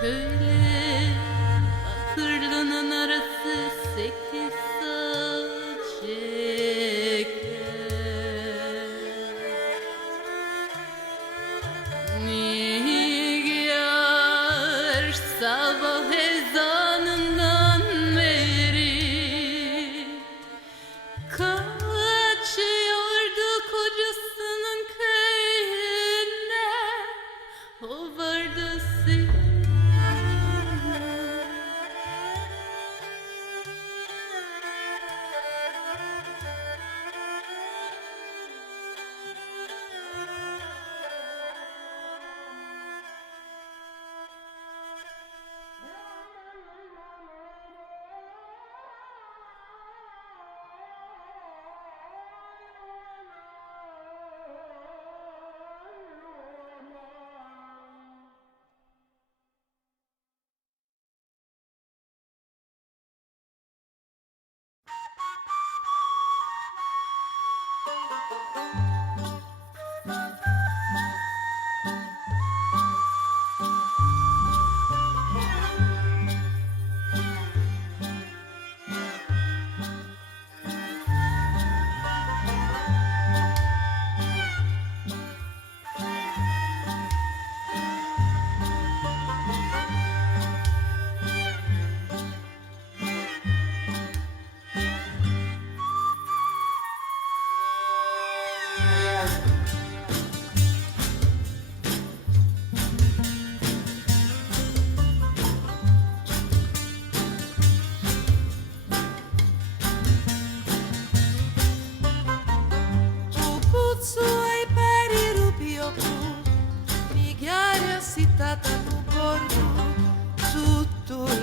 Köyle akırlının arası 8 saat çeker. Nigar sabah ezanından beri kaçıyordu kocasının köyüne. O vardı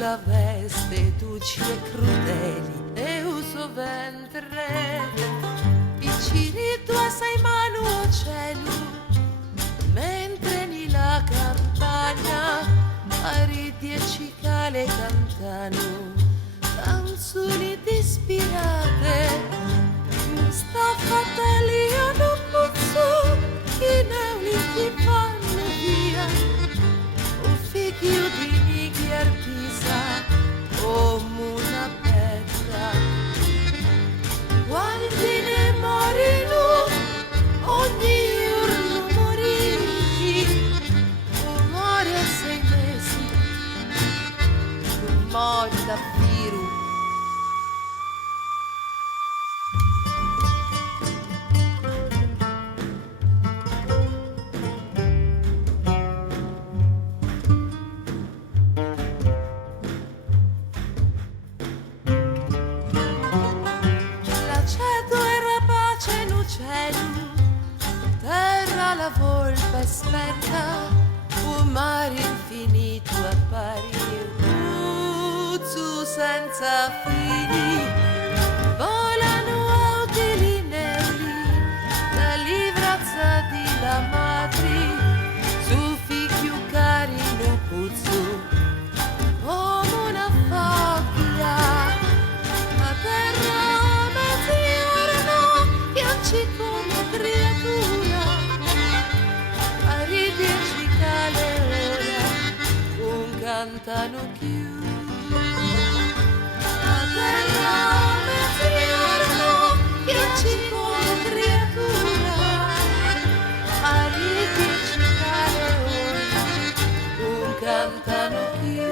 la veste dolci e crudeli e uso ventre piccini tua sei mano o cielo mentre ni la campagna aridi e cicale cantano canzoni dispirate sta fratelli io non posso chi neuli ti vanno via o figlio di Nighi Arpisa come una pezza quanti ne morino ogni giorno moriti o muore a 6 mesi o muore davvero. Terra la volpe aspetta un mare infinito apparir su senza fini volano utili neuli la livrazza di la madre su figlio carino puzzo come una foglia a terra mezziorno pianci come creatura aridi e cicale ora un cantano più a terra mezziorno pianci come creatura aridi e cicale ora un cantano più.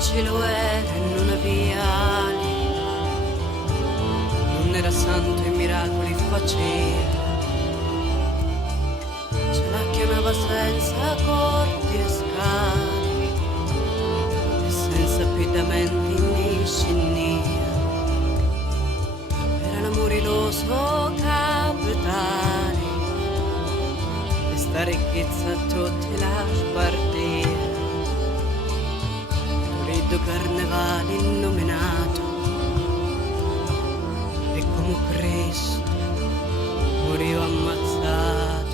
in cielo era in una viale, non era santo e miracoli faceva, ce la chiamava senza corti e scali e senza pedamenti né scennia. Era l'amoriloso capitale, questa ricchezza tutte la spartia. Freddo carnevale innominato, e come Cristo moriva ammazzato.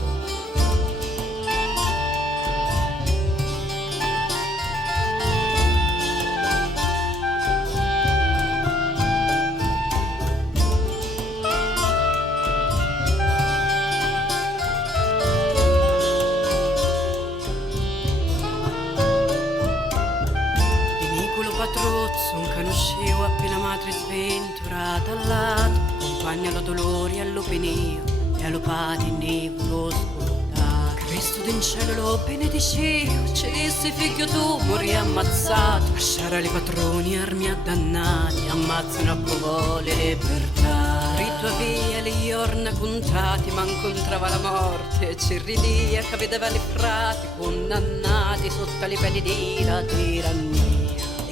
Patrozzo, un canosceo appena madre sventurata al lato, compagna lo dolori all'opinio e all'opati nebulo scontato. Cristo d'in cielo lo benedicio, ci disse figlio tu morì ammazzato, lasciare ai patroni armi addannati, ammazzano a covole libertà. Ritto via le giorna contati, ma incontrava la morte e ci ridia che vedeva i frati condannati sotto le peli di la tirannia.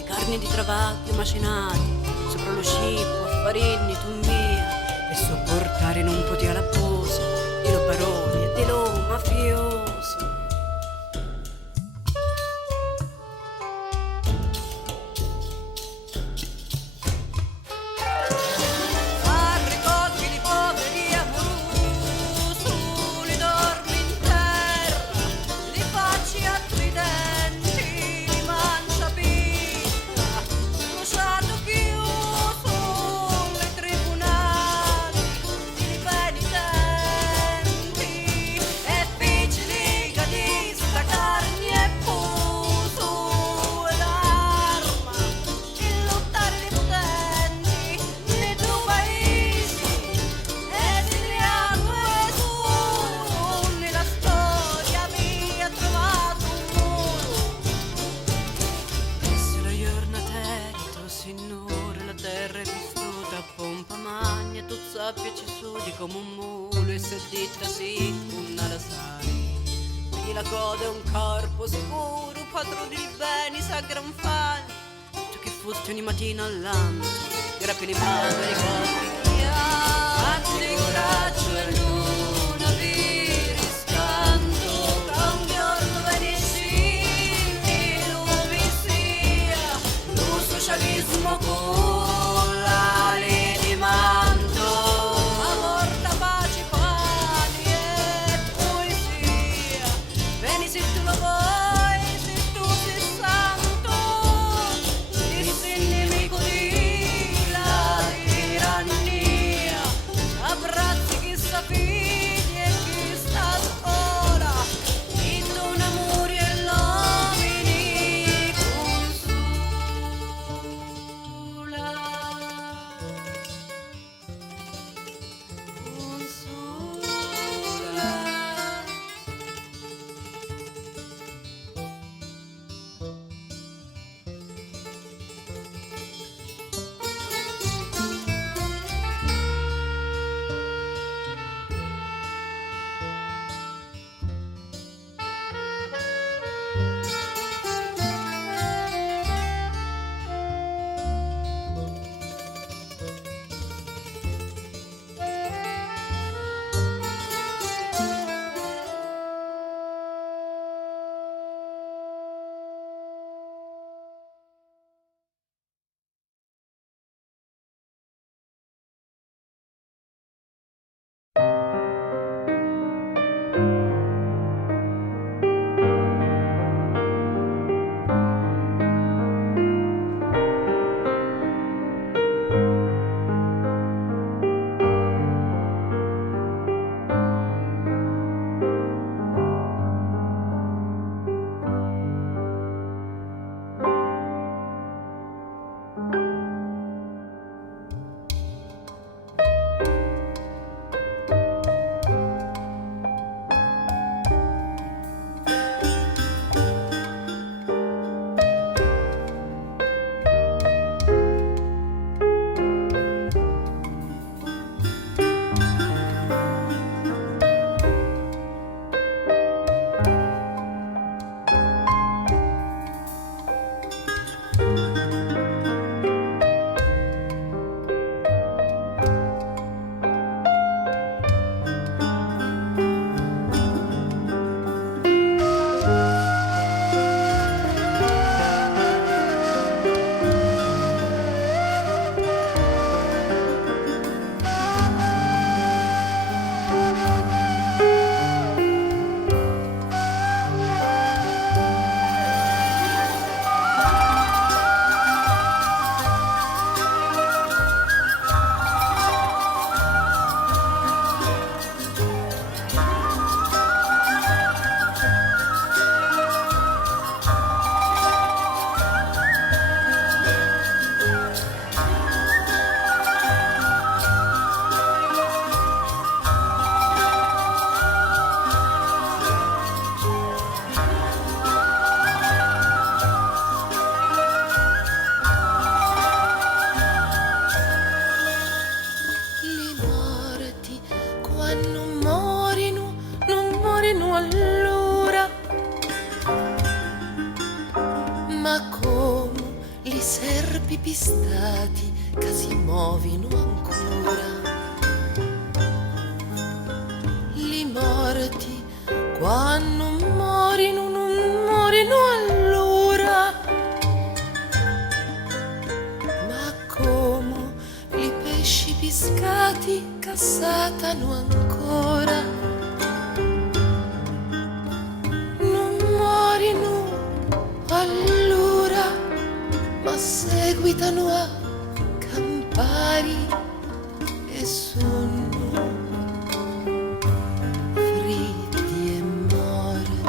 Carni di travaglio macinati sopra lo scippo, affarini, tummia, e sopportare non poteva la posa di lo baroni e di lo mafiosi. Sappiaci su di come un mulo e se ditta sì una lasai. Quindi la coda è un corpo sicuro, padrone di beni sa gran fani. Tu che fosti ogni mattina all'anno, grappi di mano e ricordi Anzi coraggio e luna vi riscanto, tra un giorno venisci che non vi sia lo socialismo con la di manto. Se tu lo vuoi, se tu sei santo, dissi il nemico di la tirannia. pipistati che si muovono ancora. Li morti quando morino non morino allora, ma come li pesci piscati che satano ancora. Non morino allora, ma seguitano a campari e sono fritti e morti.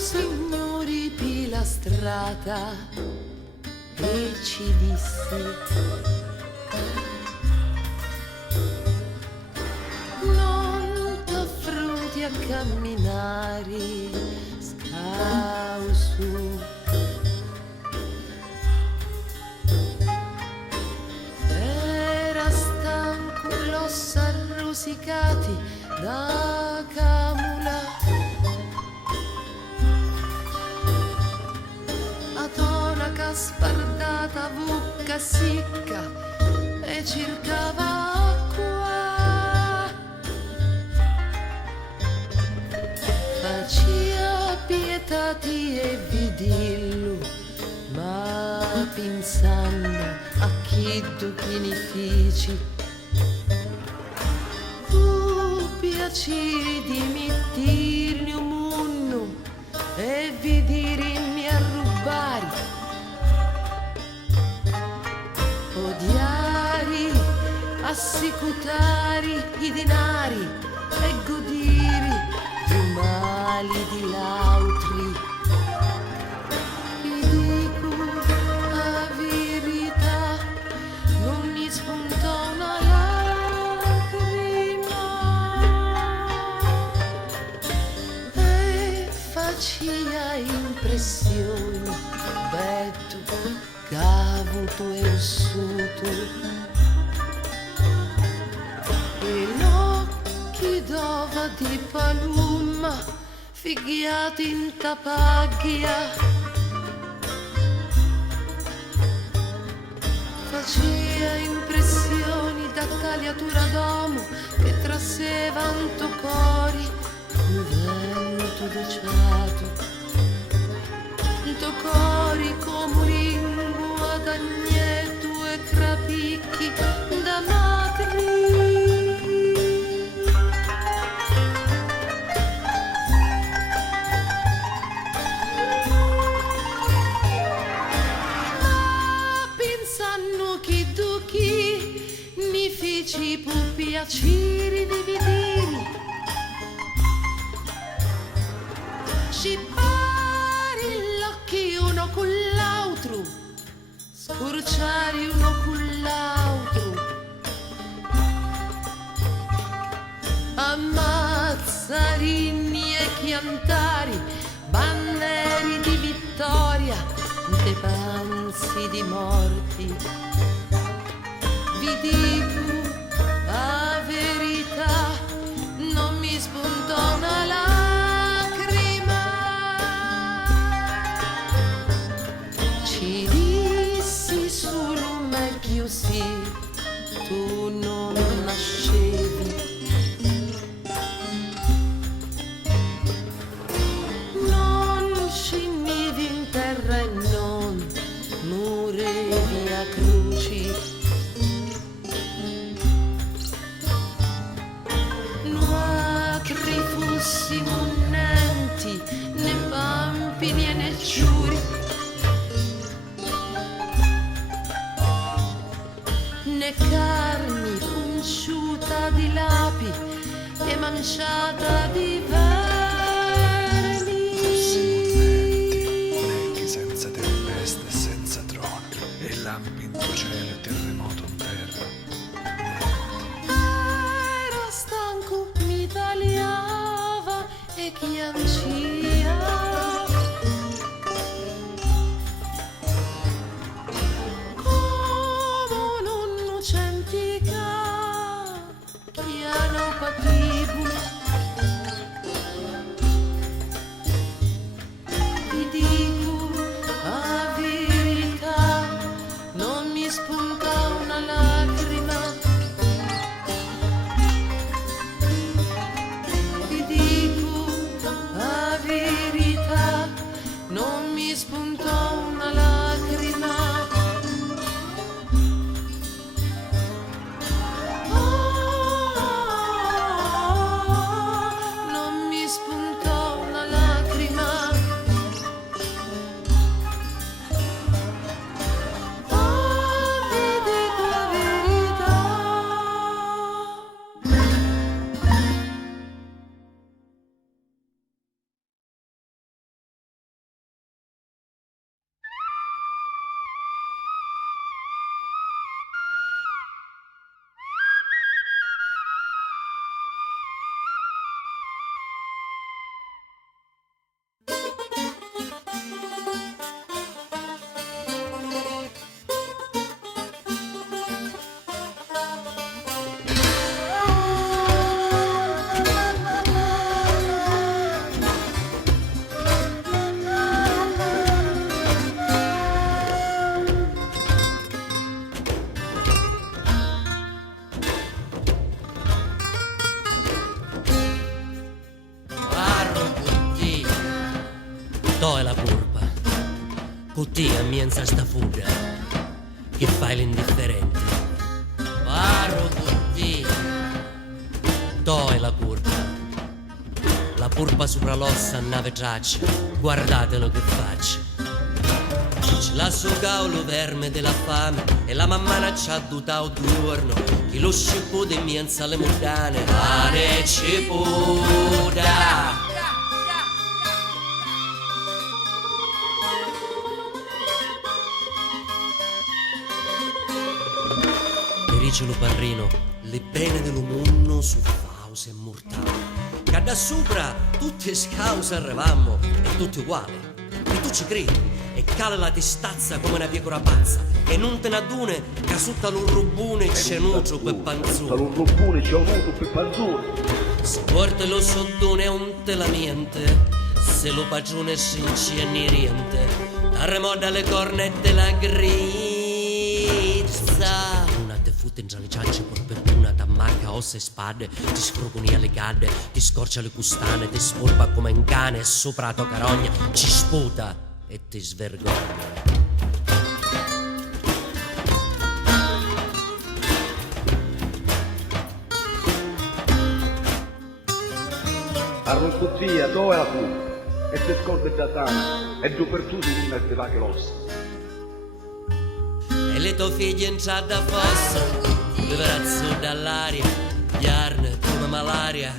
signori pilastrata e ci dissi: non t'affronti a camminare scausu, era stanco, l'ossa arrosicati da camula, a tonaca spardata, vucca sicca e cercava acqua, faccia pietati e vidillo, ma pensando a chi benefici, piacere di mettermi un munno e vedermi a rubare, odiare, assicutare i denari e godere i mali di l'altri. Vi dico la verità, non mi spuntò una faccia impressione, betto, cavuto e ossuto, e l'occhi d'ova di palumma, fighiati in tapaglia, faceva impressioni da tagliatura d'uomo che trasse vanto cori, un vento dociato, cori come lingua d'agnetto e crapicchi da matri. Ma pensando che tu chi mi feci può piacere di vedere, ci uno con l'altro, scorciare uno con l'altro, ammazzarini e chiantari, banneri di vittoria, de panzi di morti. Vi dico la verità, non mi spuntò una lacrima. Ci dissi solo meglio sì, tu non nascevi. Non scendevi in terra e non morivi a croci. Nuocri fossi monenti, né pampini e né giuri, né carni conciuta di lapi e manciata di vermi. Lei senza tempesta e senza trono, e lampi in tuo cielo e terremoto in terra. Era stanco, mi tagliava e chiancia. Vi dico la verità, non mi spunta una puttia mienza sta fuga, che fai l'indifferente. Paro puttia, to è la purpa sopra l'ossa a nave traccia, guardatelo che faccia. Ce l'ha sul cavolo verme della fame e la mammana ci ha dutato 2 giorni, che lo scippo di mienza le mutane, pane cipuda. Dice lo parrino, le pene dell'umunno su fause e mortali. Che da sopra tutti scause arrivammo e tutti uguali. E tu ci credi e cala la distazza come una pecora pazza. E non te ne adune che sotto lo rubune c'è nudo per panzone. Se porta lo soddone un te la niente, se lo pagione si incieni niente. Terremoto le cornette la grizza. Futte in già le ciance per una t'ammacca ossa e spade, ti scroponia le gadde, ti scorcia le custane, ti sporba come un cane e sopra la tua carogna ci sputa e ti svergogna. Arroncozia, dove la fu? E se scorda già sana, e giù per tu si mette va che l'ossa. E le tue figlie entrate da fossa, le verazzo dall'aria, yarne come malaria,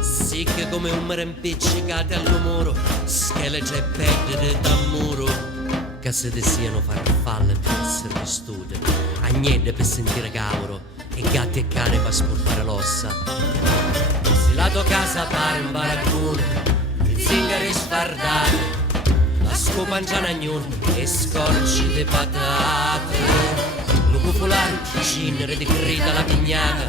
sicche come un mare impiccicate al muro, scheletri e pedre da muro, che se te siano farfalle per essere vestute, agnelle per sentire cavolo, e gatti e cane per sporcare l'ossa. Se la tua casa pare un baraccone, zingari sfardate, la scopa in gianagnone e scorci di patate, lo popolare cinere di grida la pignata,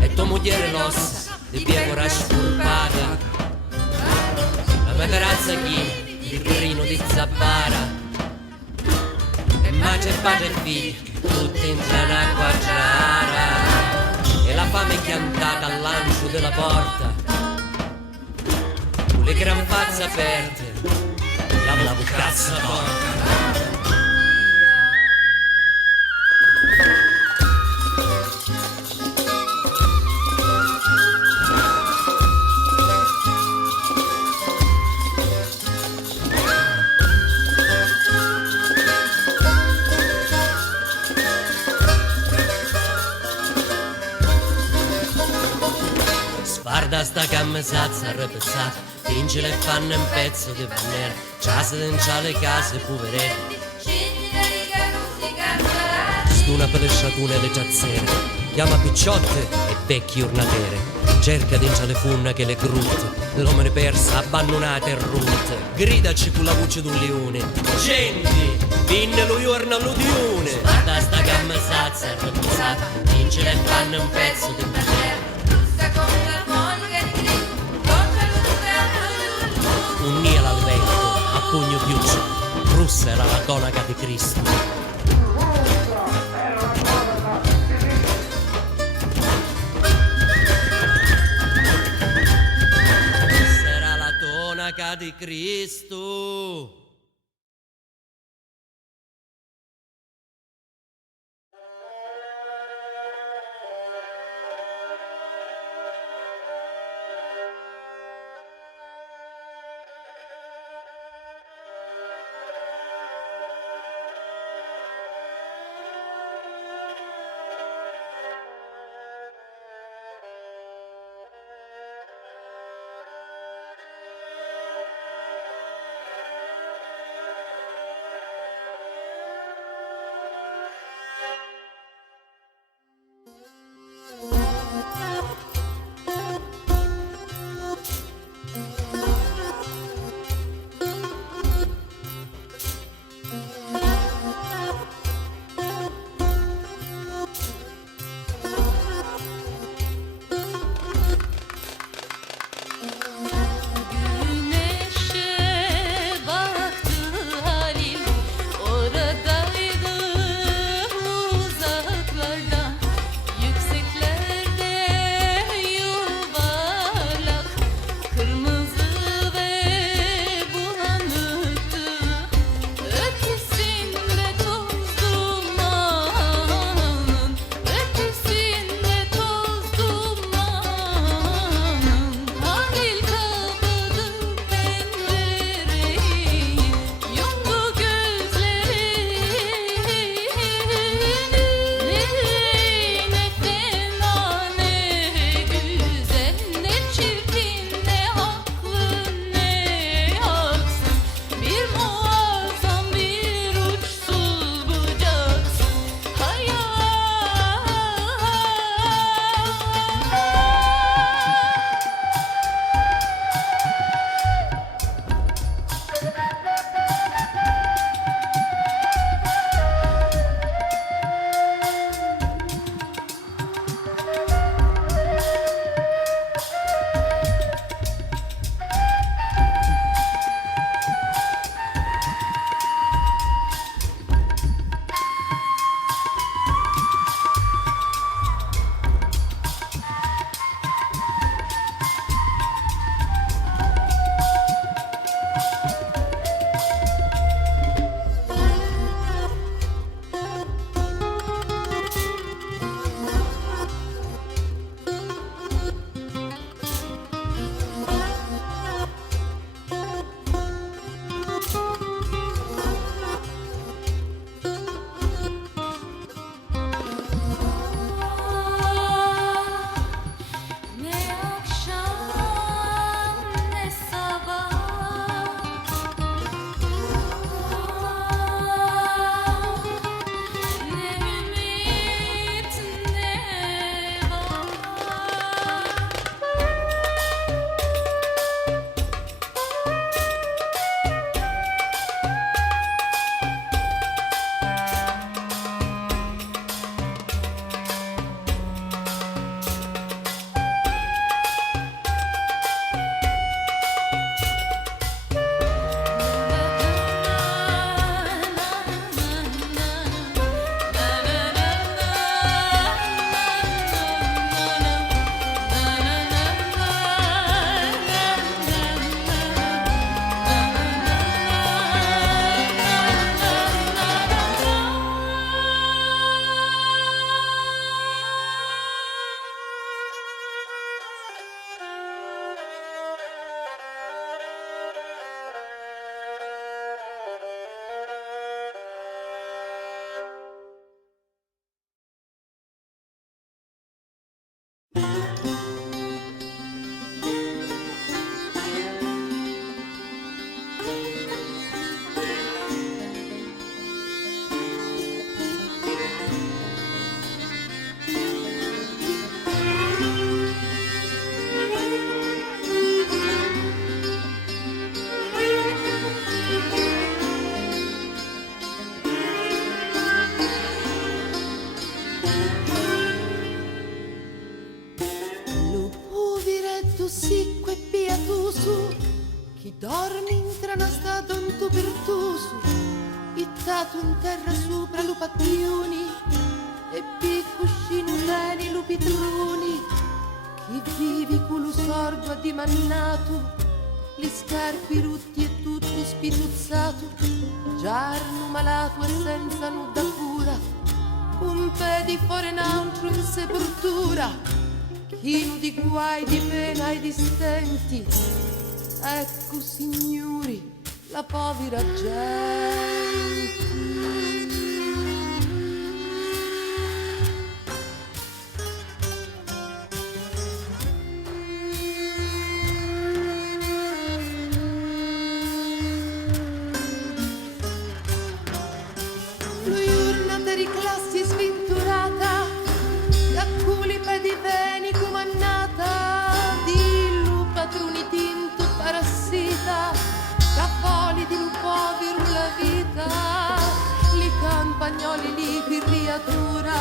e tua moglie l'ossa di pecora spurpata, la mia carazza chi di grino di zappara, e madre e padre e figli tutti in una quadrara, e la fame chiantata al lancio della porta, le gran facce aperte, la bucazza porta. Sfarda sta cammesazza arrepezzata, tinge le fanno un pezzo di panera, ciase dentro le case poverette, stuna per le sciatune e le giazzere, chiama picciotte e vecchi ornatere, cerca dentro le funne che le grutte, l'uomo ne persa, abbandonate e rutte, gridaci con la voce d'un leone, scendi, vinne lo giorno all'udione, sfarda sta cammesazza arrepezzata, tinge le fanno un pezzo di panera, un'ila al vento, a pugno chiuso, russa era la tonaca di Cristo. Russa era la tonaca di Cristo. tu sicque pia tu su, chi dormi intrana stato un tu per tu su, ittato in terra sopra lupattioni, e piccuscino teni lupitruni, chi vivi con lo sordo addimannato, li scarpi rutti e tutto spiruzzato, giarno malato e senza nuda cura, un pe di fuori in altro in sepoltura, chino di guai, di pena e di stenti. Ecco, signori, la povera gente. Riclassi sventurata, da culipe di veni comannata, di lupatruni tinto parassita, da foli di lupoviru la vita, li campagnoli li pirriatura,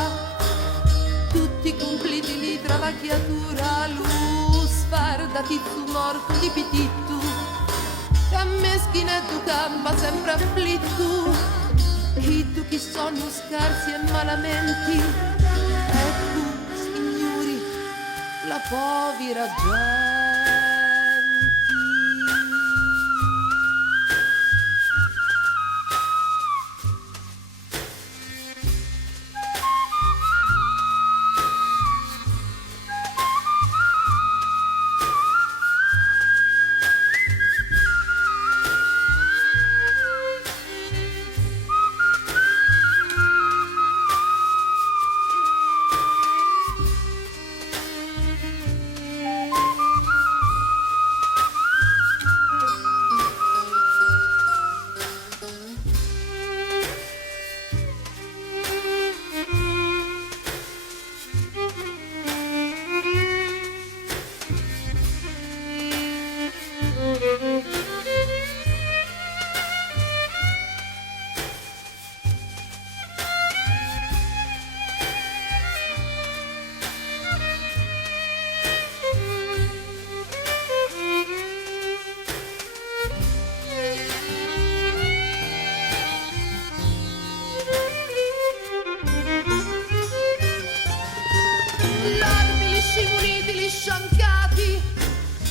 tutti compliti li travacchiatura, lu sfardati su morto di pitittu, da meschinetto campa sempre afflittu, chi tu chi sono scarsi e malamenti, ecco, signori, la povera gente.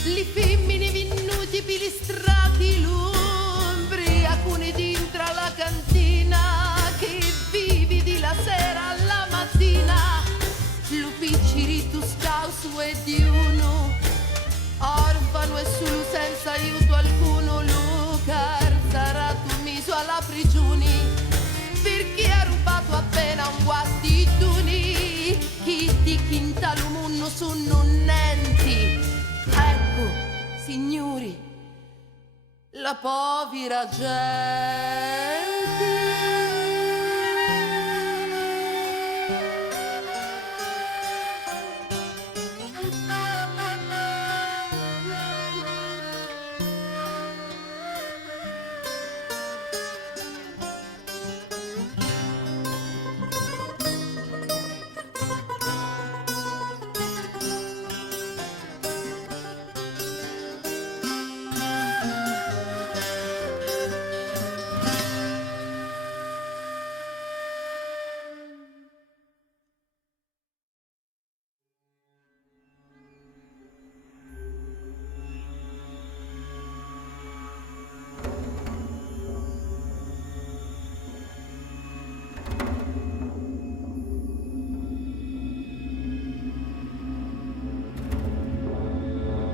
Li femmini vinnuti pilistrati, l'umbri alcuni dintra la cantina, che vivi di la sera alla mattina, lu picciritu scausu e di uno, orfano e solo senza aiuto alcuno, lu carzarato miso alla prigione, per chi ha rubato appena un guattituni, chi di quintalumunno sono nenti. Ecco, signori, la povera gente.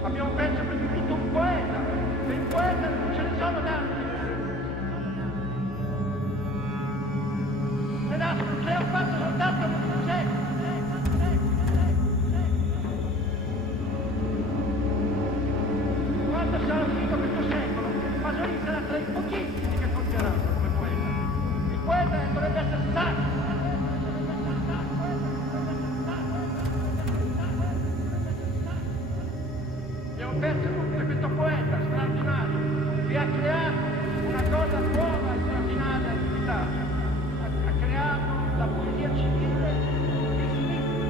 Abbiamo perso più di tutto un poeta, e il poeta non ce ne sono tanti. Cleopatra soltanto non c'è. Quando sarà finito questo secolo, Pasolini sarà tra i pochissimi che conteranno come poeta. Il poeta dovrebbe essere sacro. Abbiamo perso questo poeta straordinario che ha creato una cosa nuova e straordinaria in Italia. Ha creato la poesia civile e sinistra.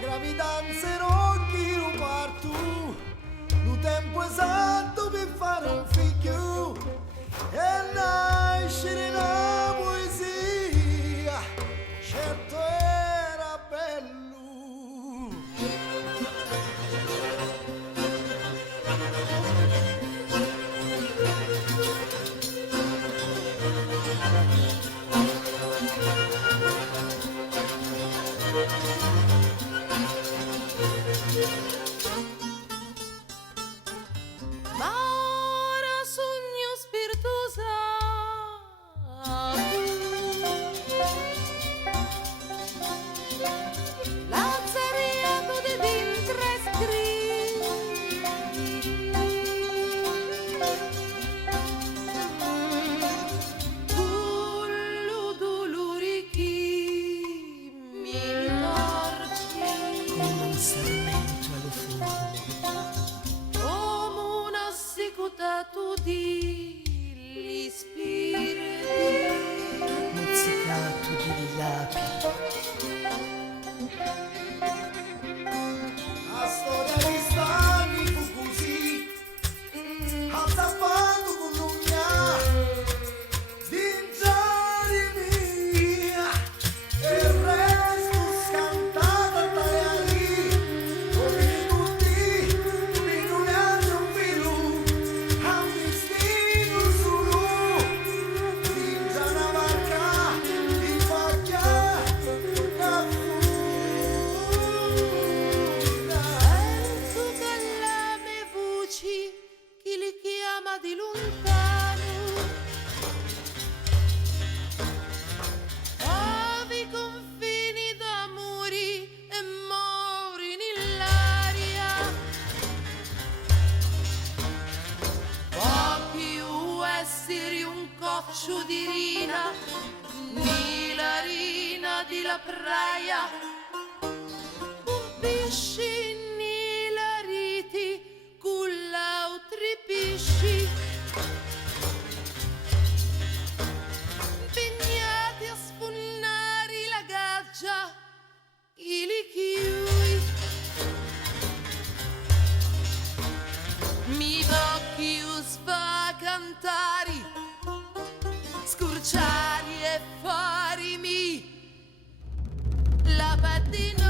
gravidanza rocchi lo parto, lo tempo esatto per fare un figlio e nascere una poesia, certo era bello. Ma ora sogno spiritosa Lazzariato di dintre Tullo dolori chi mi torci Come un sarmento allo fumo, come una secutato di gli spiriti mozzicato di lapi. La storia di Stanley fu così, azzappato con l'ugna di mia e il resto scantato a tagliari, come tutti, come non ne hanno un filo, a un destino solo, di già una vacca, di faccia, una Penso che le mie voci chi li chiama di lontano Avi confini d'amori e mori nell'aria Può più essere un coccio di rina Ni la rina di la praia Un pesce nella rete con l'altri pesci impegnati a sfonnare la gaggia i li chiui mi occhi sva cantare scurciari e farimi la pattina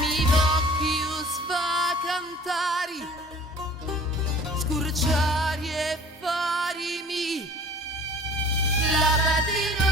mi occhi sva cantare scurciari e farimi la pattina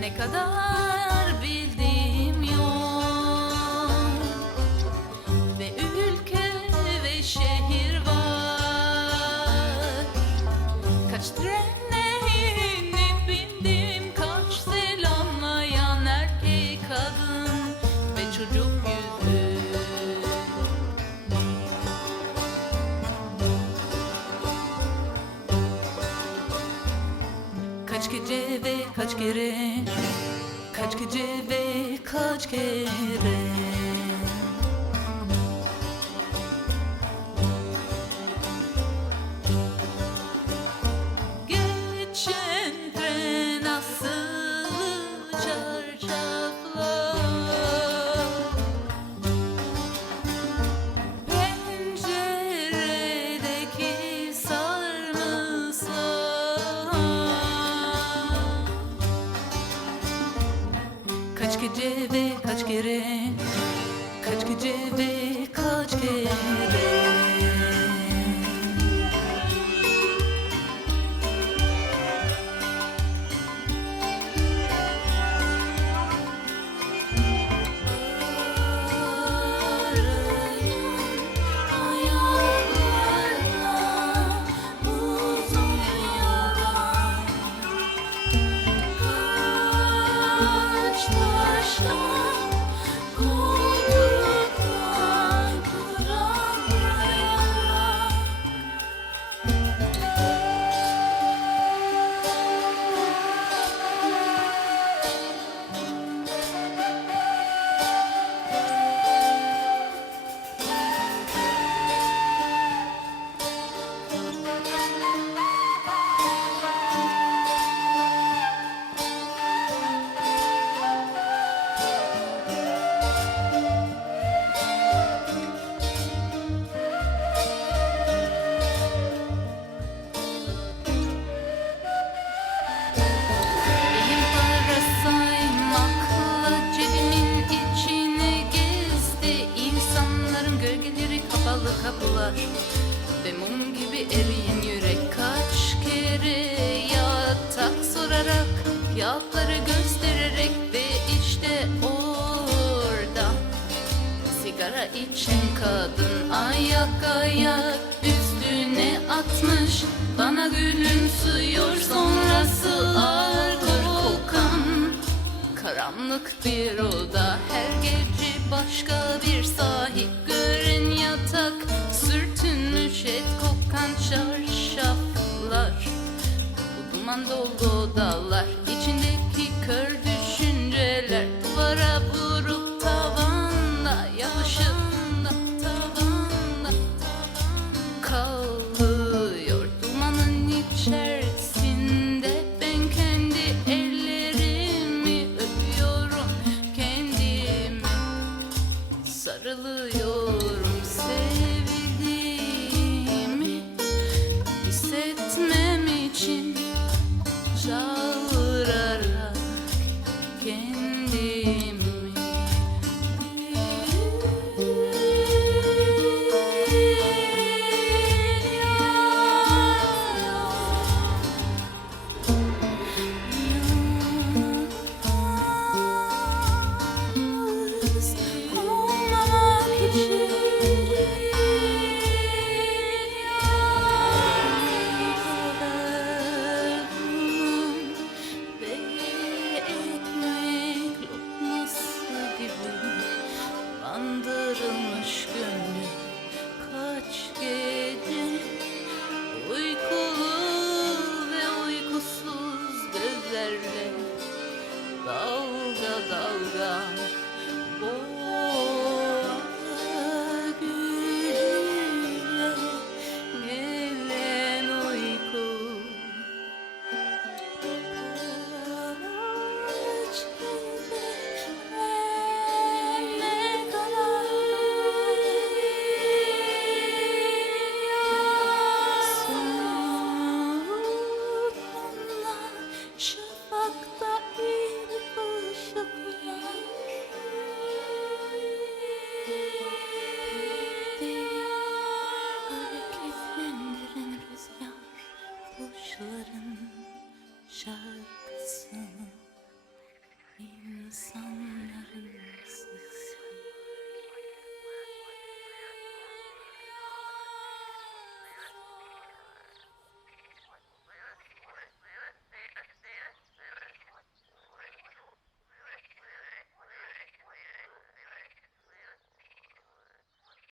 Ne kadar bildiğim Kaç gece ve kaç kere, kaç gece ve kaç kere. Geçen tren asılı çarşaflar, penceredeki sarımsak. Kaç gece ve kaç kere, kaç gece ve kaç kere. Elim para saymakla cebimin içine gezdi. İnsanların gölgeleri kapalı kapılar ve mum gibi eriyen yürek. Kaç kere yatak sorarak, kağıtları göstererek ve işte orada sigara içen kadın ayak ayak üstüne atmış, bana gülümsüyor. Sonrası alkol kokan karanlık bir oda, her gece başka bir sahip gören yatak, sürtünmüş et kokan çarşaflar, bu duman dolu odalar.